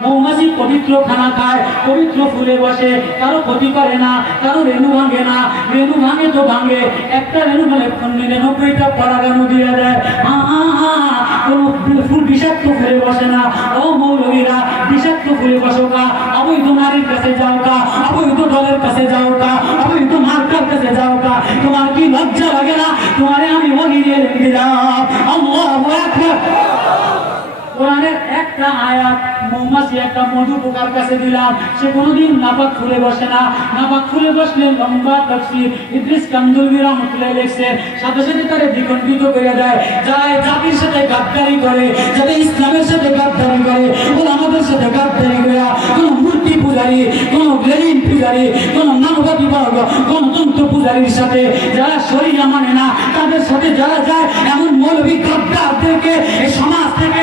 মৌমাছি পবিত্র খানা খায়, পবিত্র ফুলে বসে, কারও ক্ষতি করে না, কারও রেণু ভাঙে না, রেণু ভাঙে তো ভাঙে, একটা রেণু মানে নিরানব্বইটা পরাগানু দিয়ে দেয়। কোনো ফুল বিষাক্ত ফুলে বসে না। ও মৌলবীরা, বিষাক্ত ফুলে বসো কা নারীর কাছে যাও কা অবৈধ দলের কাছে যাও কা অবৈধ মার্কার কাছে যাও কা তোমার কি লজ্জা লাগে না? তোমারে আমি দিয়ে দিলাম। আল্লাহু আকবার। কোরআনের একটা আয়াত, মৌমাছি একটা মধু পোকার কাছে দিলাম। সে কোনোদিন নাপাক খুলে বসে না। নাপাক খুলে বসলে লম্বা তফসির ইদ্রিস কান্দুলবি রহমতুল্লাহ লিখছে সাথে সাথে তারে দ্বিখণ্ডিত করে দেয়। যারা জাতির সাথে গাদ্দারি করে যারা ইসলামের সাথে গাদ্দারি করে ওলামাদের সাথে গাদ্দারি করে, কোন মূর্তি পূজারী, কোন লেনিন পূজারী, কোন মানবতাী বর্গ গণতন্ত্র পূজারীর সাথে যারা শরীরা মানে না, তাদের সাথে যারা যায়, এমন মৌলবী গাদ্দারদেরকে, এই সমাজ থেকে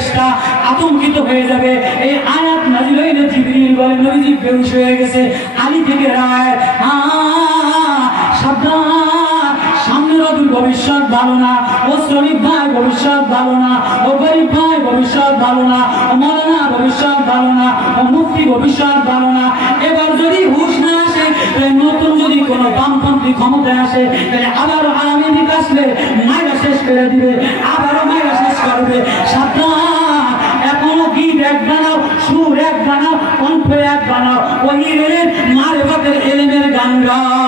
ফেরেশতা আতঙ্কিত হয়ে যাবে। এই আয়াত নাজিল হইলে জিবরিল বলে, নবীজি বেহুশ হয়ে গেছে। আলী থেকে রায় মুক্তি ভবিষ্যৎ এবার যদি হুশ না আসে নতুন যদি কোনো বামপন্থী ক্ষমতায় আসে, তাহলে আবারও আগামী আসলে মায়েরা শেষ করে দিবে, আবারও মায়েরা শেষ করবে ওই এলেন মারে বাতের এলেমের গান গাও